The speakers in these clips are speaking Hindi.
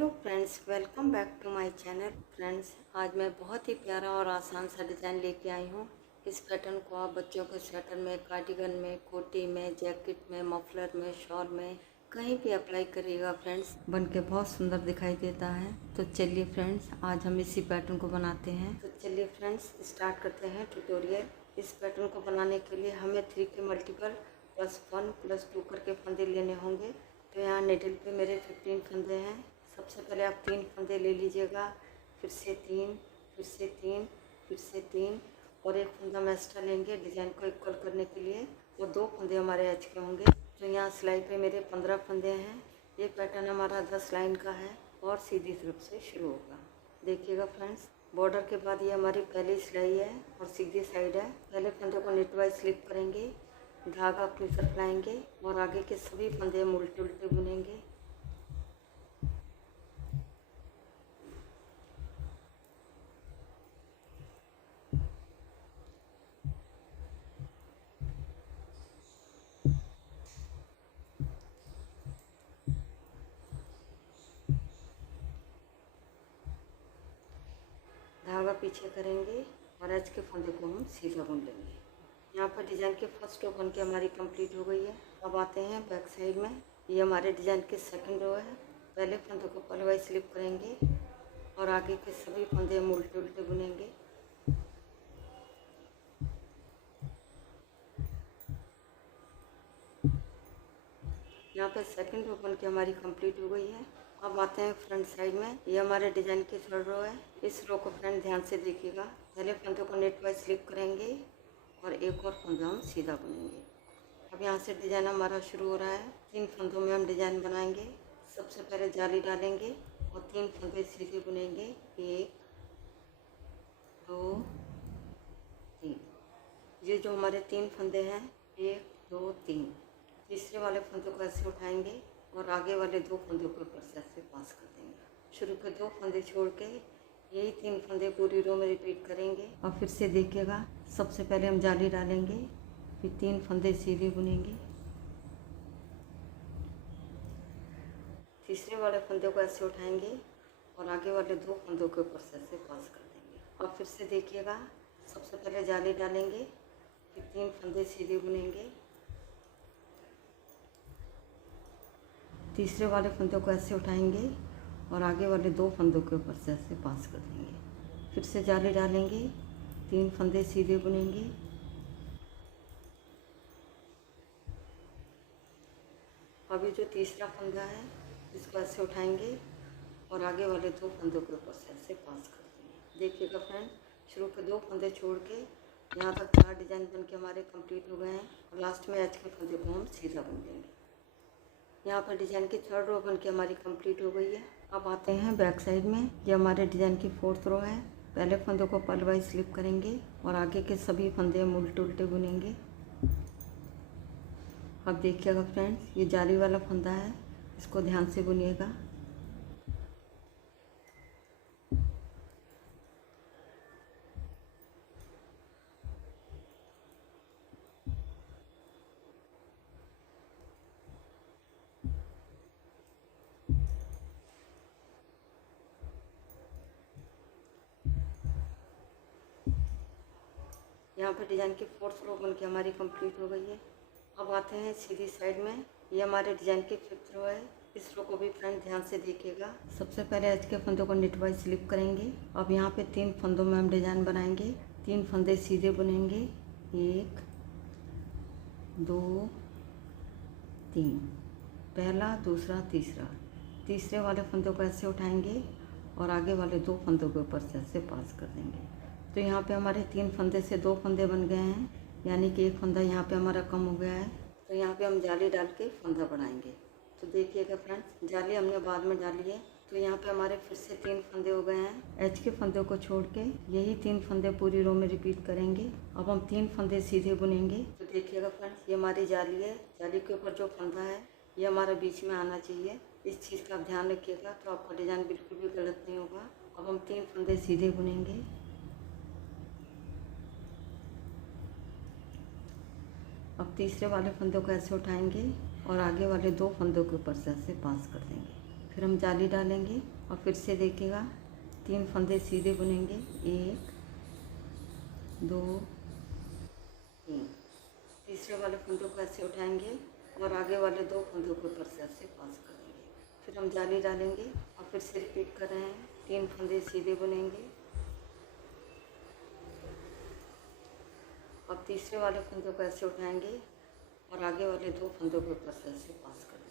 Hello friends, welcome back to my channel. Friends, आज मैं बहुत ही प्यारा और आसान सा डिज़ाइन लेके आई हूँ। इस पैटर्न को आप बच्चों के स्वेटर में, कार्डिगन में, कोटी में, जैकेट में, मफलर में, शॉल में कहीं भी अप्लाई करिएगा फ्रेंड्स, बन के बहुत सुंदर दिखाई देता है। तो चलिए फ्रेंड्स, आज हम इसी पैटर्न को बनाते हैं। तो चलिए फ्रेंड्स, स्टार्ट करते हैं ट्यूटोरियल। इस पैटर्न को बनाने के लिए हमें 3 के मल्टीपल +1 +2 करके फंदे लेने होंगे। तो यहाँ निडल पे मेरे 15 फंदे हैं। सबसे पहले आप 3 फंदे ले लीजिएगा, फिर से 3, फिर से 3, फिर से 3 और एक फंदा हम एक्स्ट्रा लेंगे डिज़ाइन को इक्वल करने के लिए। वो 2 फंदे हमारे एच के होंगे। तो यहाँ सिलाई पे मेरे 15 फंदे हैं। ये पैटर्न हमारा 10 लाइन का है और सीधी तरफ से शुरू होगा। देखिएगा फ्रेंड्स, बॉर्डर के बाद ये हमारी पहली सिलाई है और सीधी साइड है। पहले फंदे को नेट वाइज स्लिप करेंगे, धागा अपनी तरफ लाएंगे और आगे के सभी फंदे हम उल्टे उल्टे बुनेंगे। धागा पीछे करेंगे और एच के फंदे को हम सीधा बुन लेंगे। यहाँ पर डिज़ाइन की फर्स्ट रो बन के हमारी कंप्लीट हो गई है। अब आते हैं बैक साइड में। ये हमारे डिज़ाइन की सेकंड रो है। पहले फंदे को पलवाइज स्लिप करेंगे और आगे के सभी फंदे हम उल्टे उल्टे बुनेंगे। यहाँ पर सेकंड रो बन के हमारी कंप्लीट हो गई है। अब आते हैं फ्रंट साइड में। ये हमारे डिज़ाइन की थर्ड रो है। इस रो को फ्रेंड ध्यान से देखिएगा। पहले फंदे को नेट वाइज स्लिप करेंगे और एक और फंदा हम सीधा बुनेंगे। अब यहाँ से डिज़ाइन हमारा शुरू हो रहा है। 3 फंदों में हम डिज़ाइन बनाएंगे। सबसे पहले जाली डालेंगे और 3 फंदे सीधे बुनेंगे। 1 2 3। ये जो हमारे 3 फंदे हैं, 1 2 3। तीसरे वाले फंदे को ऐसे उठाएंगे और आगे वाले 2 फंदों के ऊपर से ऐसे पास कर देंगे। शुरू के 2 फंदे छोड़ के यही 3 फंदे पूरी रो में रिपीट करेंगे। और फिर से देखिएगा, सबसे पहले हम जाली डालेंगे, फिर 3 फंदे सीधे बुनेंगे। तीसरे वाले फंदे को ऐसे उठाएंगे और आगे वाले 2 फंदों के ऊपर से ऐसे पास कर देंगे। और फिर से देखिएगा, सबसे पहले जाली डालेंगे, फिर 3 फंदे सीधे बुनेंगे। तीसरे वाले फंदों को ऐसे उठाएंगे और आगे वाले 2 फंदों के ऊपर से ऐसे पास कर देंगे। फिर से जाली डालेंगे, 3 फंदे सीधे बुनेंगे। अभी जो तीसरा फंदा है, इसको ऐसे उठाएंगे और आगे वाले 2 फंदों के ऊपर से ऐसे पास कर देंगे। देखिएगा फ्रेंड, शुरू के 2 फंदे छोड़ के यहाँ तक 4 डिज़ाइन बन के हमारे कंप्लीट हो गए हैं और लास्ट में एच के फंदे को हम सीधा बुन देंगे। यहाँ पर डिज़ाइन की थर्ड रो बन के हमारी कंप्लीट हो गई है। अब आते हैं बैक साइड में। ये हमारे डिज़ाइन की फोर्थ रो है। पहले फंदे को पलवाइज स्लिप करेंगे और आगे के सभी फंदे हम उल्टे उल्टे बुनेंगे। अब देखिएगा फ्रेंड्स, ये जाली वाला फंदा है, इसको ध्यान से बुनिएगा। यहाँ पर डिज़ाइन की फोर्थ रो बन के हमारी कंप्लीट हो गई है। अब आते हैं सीधी साइड में। ये हमारे डिज़ाइन की फिफ्थ रो है। इस रो को भी फ्रेंड ध्यान से देखिएगा। सबसे पहले एच के फंदों को नेट वाइज स्लिप करेंगे। अब यहाँ पे 3 फंदों में हम डिज़ाइन बनाएंगे। 3 फंदे सीधे बुनेंगे, 1 2 3। पहला, दूसरा, तीसरा। तीसरे वाले फंदों को ऐसे उठाएंगे और आगे वाले 2 फंदों के ऊपर से ऐसे पास कर देंगे। तो यहाँ पे हमारे 3 फंदे से 2 फंदे बन गए हैं, यानी कि एक फंदा यहाँ पे हमारा कम हो गया है। तो यहाँ पे हम जाली डाल के फंदा बढ़ाएंगे। तो देखिएगा फ्रेंड्स, जाली हमने बाद में डाली है। तो यहाँ पे हमारे फिर से 3 फंदे हो गए हैं। एच के फंदे को छोड़ के यही 3 फंदे पूरी रो में रिपीट करेंगे। अब हम 3 फंदे सीधे बुनेंगे। तो देखिएगा फ्रेंड्स, ये हमारी जाली है। जाली के ऊपर जो फंदा है, ये हमारा बीच में आना चाहिए। इस चीज़ का ध्यान रखिएगा, तो आपका डिज़ाइन बिल्कुल भी गलत नहीं होगा। अब हम 3 फंदे सीधे बुनेंगे। अब तीसरे वाले फंदों को ऐसे उठाएंगे और आगे वाले 2 फंदों के ऊपर से ऐसे पास कर देंगे। फिर हम जाली डालेंगे और फिर से देखिएगा 3 फंदे सीधे बुनेंगे, 1 2 3। तीसरे वाले फंदों को ऐसे उठाएंगे और आगे वाले 2 फंदों को ऊपर से ऐसे पास करेंगे। फिर हम जाली डालेंगे और फिर से रिपीट कर रहे हैं, 3 फंदे सीधे बुनेंगे और तीसरे वाले फंदों को ऐसे उठाएंगे और आगे वाले 2 फंदों को ऊपर से ऐसे पास कर देंगे।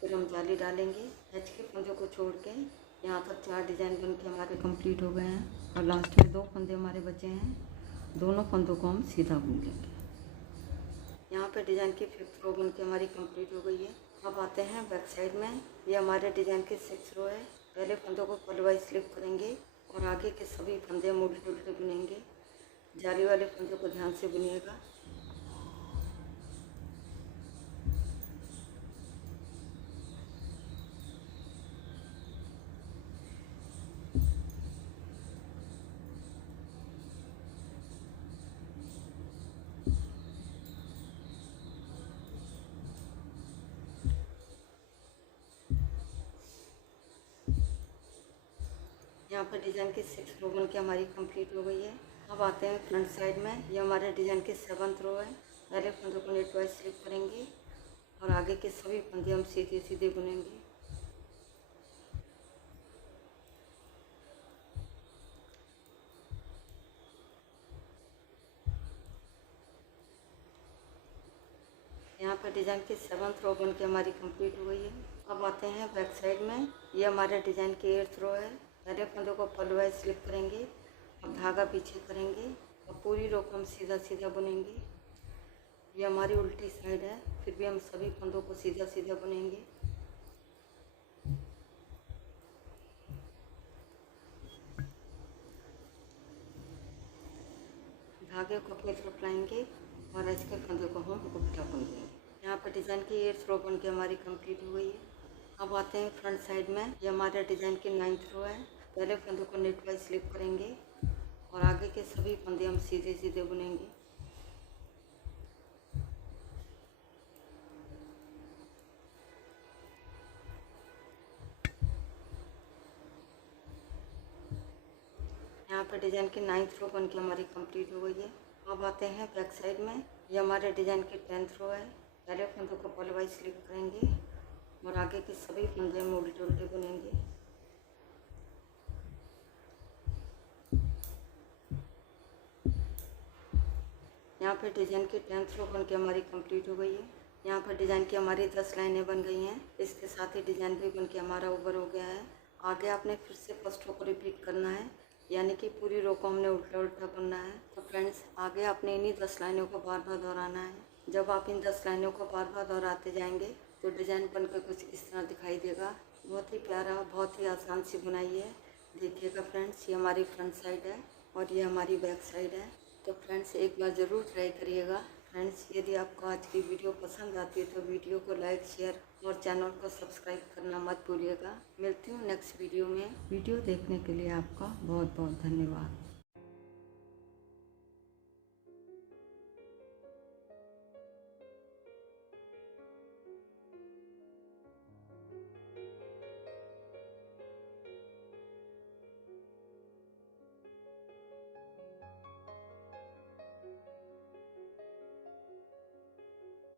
फिर हम जाली डालेंगे। एच के फंदों को छोड़ के यहाँ तक 4 डिज़ाइन बन के हमारे कंप्लीट हो गए हैं और लास्ट में 2 फंदे हमारे बचे हैं। दोनों फंदों को हम सीधा बुन लेंगे। यहाँ पे डिज़ाइन की 5th रो बन के हमारी कंप्लीट हो गई है। अब आते हैं बैक साइड में। ये हमारे डिज़ाइन की 6th रो है। पहले फंदों को पलवाई स्लिप करेंगे और आगे के सभी फंदे हम उल्टे उल्टे बुनेंगे। जाली वाले फंदों को ध्यान से बुनिएगा। यहाँ पर डिज़ाइन की 6th रो बन के हमारी कंप्लीट हो गई है। अब आते हैं फ्रंट साइड में। ये हमारे डिज़ाइन की 7th रो है। पहले फंदों को नेट वाइज स्लिप करेंगे और आगे के सभी फंदे हम सीधे सीधे बुनेंगे। यहाँ पर डिज़ाइन की 7th रो बन के हमारी कंप्लीट हो गई है। अब आते हैं बैक साइड में। ये हमारे डिज़ाइन की 8th रो है। पहले फंदों को पलवाइज स्लिप करेंगे और धागा पीछे करेंगे और पूरी रो को हम सीधा सीधा बुनेंगे। ये हमारी उल्टी साइड है, फिर भी हम सभी फंदों को सीधा सीधा बुनेंगे। धागे को अपनी तरफ लाएंगे और इसके फंदे को हम उल्टा बुन देंगे। यहाँ पर डिज़ाइन की 8th रो बन के हमारी कंप्लीट हो गई है। अब आते हैं फ्रंट साइड में। ये हमारे डिज़ाइन की 9th रो है। पहले फंदों को नेट वाइज स्लिप करेंगे और आगे के सभी फंदे हम सीधे सीधे बुनेंगे। यहाँ पर डिज़ाइन की 9th रो बन के हमारी कंप्लीट हो गई है। अब आते हैं बैक साइड में। ये हमारे डिज़ाइन की 10th रो है। पहले फंदों को पलवाई स्लिप करेंगे और आगे के सभी फंदे हम उल्टे उल्टे बुनेंगे। यहाँ पर डिज़ाइन की 10th रो बन के हमारी कंप्लीट हो गई है। यहाँ पर डिज़ाइन की हमारी 10 लाइनें बन गई हैं। इसके साथ ही डिज़ाइन भी बन के हमारा ओवर हो गया है। आगे आपने फिर से फर्स्ट रो को रिपीट करना है, यानी कि पूरी रो को हमने उल्टा उल्टा बुनना है। तो फ्रेंड्स, आगे आपने इन्हीं 10 लाइनों को बार बार दोहराना है। जब आप इन 10 लाइनों को बार बार दोहराते जाएंगे तो डिज़ाइन बनकर कुछ इस तरह दिखाई देगा। बहुत ही प्यारा, बहुत ही आसान सी बुनाई है। देखिएगा फ्रेंड्स, ये हमारी फ्रंट साइड है और ये हमारी बैक साइड है। तो फ्रेंड्स, एक बार ज़रूर ट्राई करिएगा। फ्रेंड्स, यदि आपको आज की वीडियो पसंद आती है तो वीडियो को लाइक, शेयर और चैनल को सब्सक्राइब करना मत भूलिएगा। मिलती हूँ नेक्स्ट वीडियो में। वीडियो देखने के लिए आपका बहुत बहुत धन्यवाद।